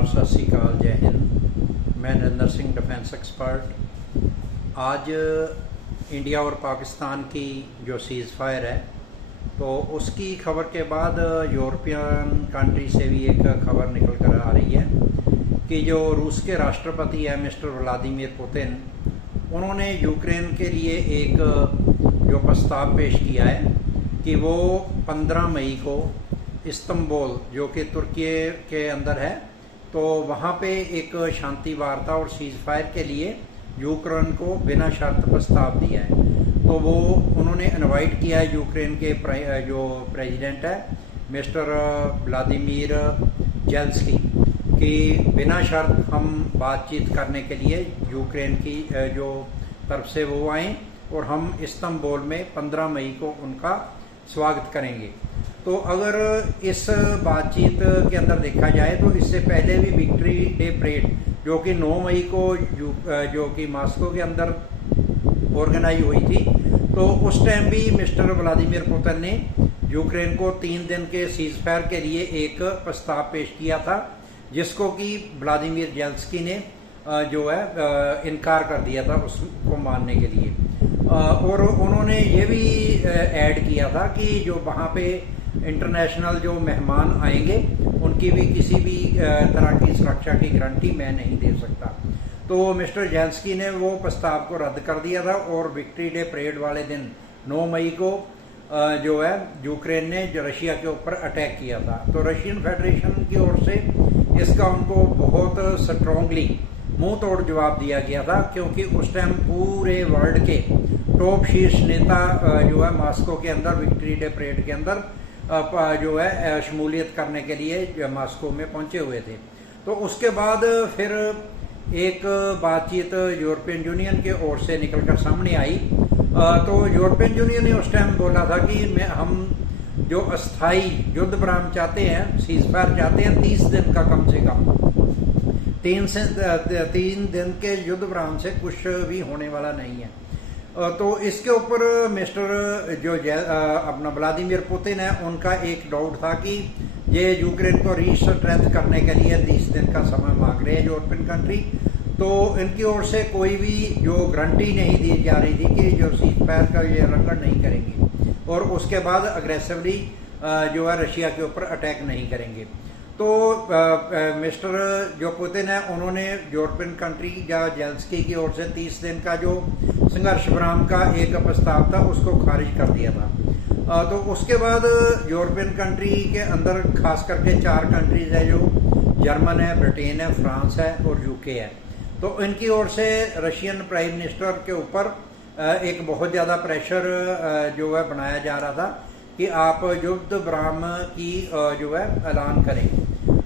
नमस्कार, सत श्री अकाल, जय हिंद। मैं नरेंद्र सिंह, डिफेंस एक्सपर्ट। आज इंडिया और पाकिस्तान की जो सीज़ फायर है, तो उसकी खबर के बाद यूरोपियन कंट्री से भी एक खबर निकल कर आ रही है कि जो रूस के राष्ट्रपति है मिस्टर व्लादिमीर पुतिन, उन्होंने यूक्रेन के लिए एक जो प्रस्ताव पेश किया है कि वो 15 मई को इस्तांबुल, जो कि तुर्की के अंदर है, तो वहाँ पे एक शांति वार्ता और सीज फायर के लिए यूक्रेन को बिना शर्त प्रस्ताव दिया है। तो वो उन्होंने इनवाइट किया है यूक्रेन के जो प्रेसिडेंट है मिस्टर व्लादिमीर जेलेंस्की कि बिना शर्त हम बातचीत करने के लिए यूक्रेन की जो तरफ से वो आएँ और हम इस्तांबुल में 15 मई को उनका स्वागत करेंगे। तो अगर इस बातचीत के अंदर देखा जाए तो इससे पहले भी विक्ट्री डे परेड, जो कि 9 मई को जो कि मॉस्को के अंदर ऑर्गेनाइज हुई थी, तो उस टाइम भी मिस्टर व्लादिमीर पुतिन ने यूक्रेन को 3 दिन के सीज फायर के लिए एक प्रस्ताव पेश किया था, जिसको कि व्लादिमीर जेलेंस्की ने जो है इनकार कर दिया था उसको मानने के लिए। और उन्होंने ये भी ऐड किया था कि जो वहाँ पे इंटरनेशनल जो मेहमान आएंगे उनकी भी किसी भी तरह की सुरक्षा की गारंटी मैं नहीं दे सकता। तो मिस्टर जेलेंस्की ने वो प्रस्ताव को रद्द कर दिया था और विक्ट्री डे परेड वाले दिन 9 मई को जो है यूक्रेन ने जो रशिया के ऊपर अटैक किया था। तो रशियन फेडरेशन की ओर से इसका उनको बहुत स्ट्रांगली मुंह तोड़ जवाब दिया गया था, क्योंकि उस टाइम पूरे वर्ल्ड के टॉप शीर्ष नेता जो है मॉस्को के अंदर विक्ट्री डे परेड के अंदर जो है शमूलियत करने के लिए मॉस्को में पहुंचे हुए थे। तो उसके बाद फिर एक बातचीत यूरोपियन यूनियन के ओर से निकलकर सामने आई। तो यूरोपियन यूनियन ने उस टाइम बोला था कि हम जो अस्थाई युद्ध विराम चाहते हैं, सीज फायर चाहते हैं 30 दिन का, कम से कम 3 दिन के युद्ध विराम से कुछ भी होने वाला नहीं है। तो इसके ऊपर मिस्टर जो अपना व्लादिमीर पुतिन है, उनका एक डाउट था कि ये यूक्रेन को रीस्ट्रेंथ करने के लिए 30 दिन का समय मांग रहे हैं यूरोपियन कंट्री। तो इनकी ओर से कोई भी जो गारंटी नहीं दी जा रही थी कि जो सीज फायर का ये उल्लंघन नहीं करेंगे और उसके बाद अग्रेसिवली जो है रशिया के ऊपर अटैक नहीं करेंगे। तो मिस्टर जो पुतिन है, उन्होंने यूरोपियन कंट्री या जेलेंस्की की ओर से 30 दिन का जो संघर्ष विराम का एक प्रस्ताव था उसको खारिज कर दिया था। तो उसके बाद यूरोपियन कंट्री के अंदर खास करके 4 कंट्रीज है, जो जर्मन है, ब्रिटेन है, फ्रांस है और यूके है। तो इनकी ओर से रशियन प्राइम मिनिस्टर के ऊपर एक बहुत ज़्यादा प्रेशर जो है बनाया जा रहा था कि आप युद्ध विराम की जो है ऐलान करें।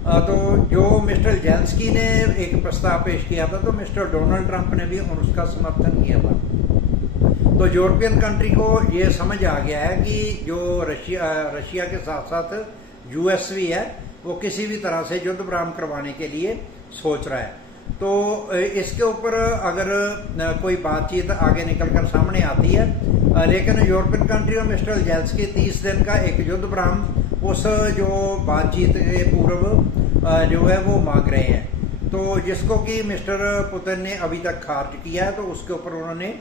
तो जो मिस्टर जेलेंस्की ने एक प्रस्ताव पेश किया था, तो मिस्टर डोनाल्ड ट्रंप ने भी उसका समर्थन किया था। तो यूरोपियन कंट्री को ये समझ आ गया है कि जो रशिया के साथ साथ यूएस भी है, वो किसी भी तरह से युद्ध विराम करवाने के लिए सोच रहा है। तो इसके ऊपर अगर कोई बातचीत आगे निकलकर सामने आती है, लेकिन यूरोपियन कंट्री और मिस्टर जेलेंस्की 30 दिन का एक युद्ध विराम उस जो बातचीत के पूर्व जो है वो मांग रहे हैं। तो जिसको कि मिस्टर पुतिन ने अभी तक खारिज किया है, तो उसके ऊपर उन्होंने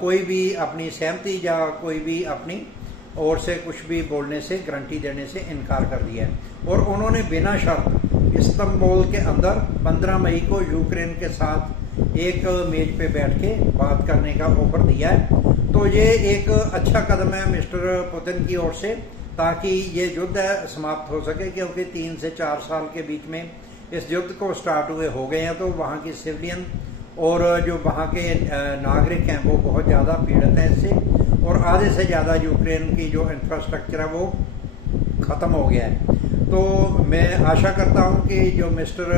कोई भी अपनी सहमति या कोई भी अपनी ओर से कुछ भी बोलने से, गारंटी देने से इनकार कर दिया है। और उन्होंने बिना शर्त इस्तांबुल के अंदर 15 मई को यूक्रेन के साथ एक मेज पे बैठ के बात करने का ऑफर दिया है। तो ये एक अच्छा कदम है मिस्टर पुतिन की ओर से, ताकि ये युद्ध समाप्त हो सके, क्योंकि 3 से 4 साल के बीच में इस युद्ध को स्टार्ट हुए हो गए हैं। तो वहाँ की सिविलियन और जो वहाँ के नागरिक हैं वो बहुत ज़्यादा पीड़ित हैं इससे, और आधे से ज़्यादा यूक्रेन की जो इंफ्रास्ट्रक्चर है वो ख़त्म हो गया है। तो मैं आशा करता हूँ कि जो मिस्टर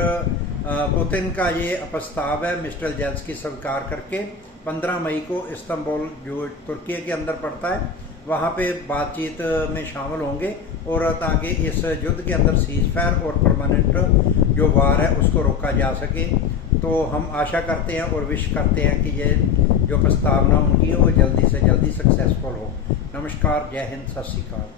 पुतिन का ये प्रस्ताव है, मिस्टर जेलेंस्की स्वीकार करके 15 मई को इस्तांबुल, जो तुर्की के अंदर पड़ता है, वहाँ पे बातचीत में शामिल होंगे, और ताकि इस युद्ध के अंदर सीज फायर और परमानेंट जो वार है उसको रोका जा सके। तो हम आशा करते हैं और विश करते हैं कि ये जो प्रस्तावना उनकी है वो जल्दी से जल्दी सक्सेसफुल हो। नमस्कार, जय हिंद, सत श्री अकाल।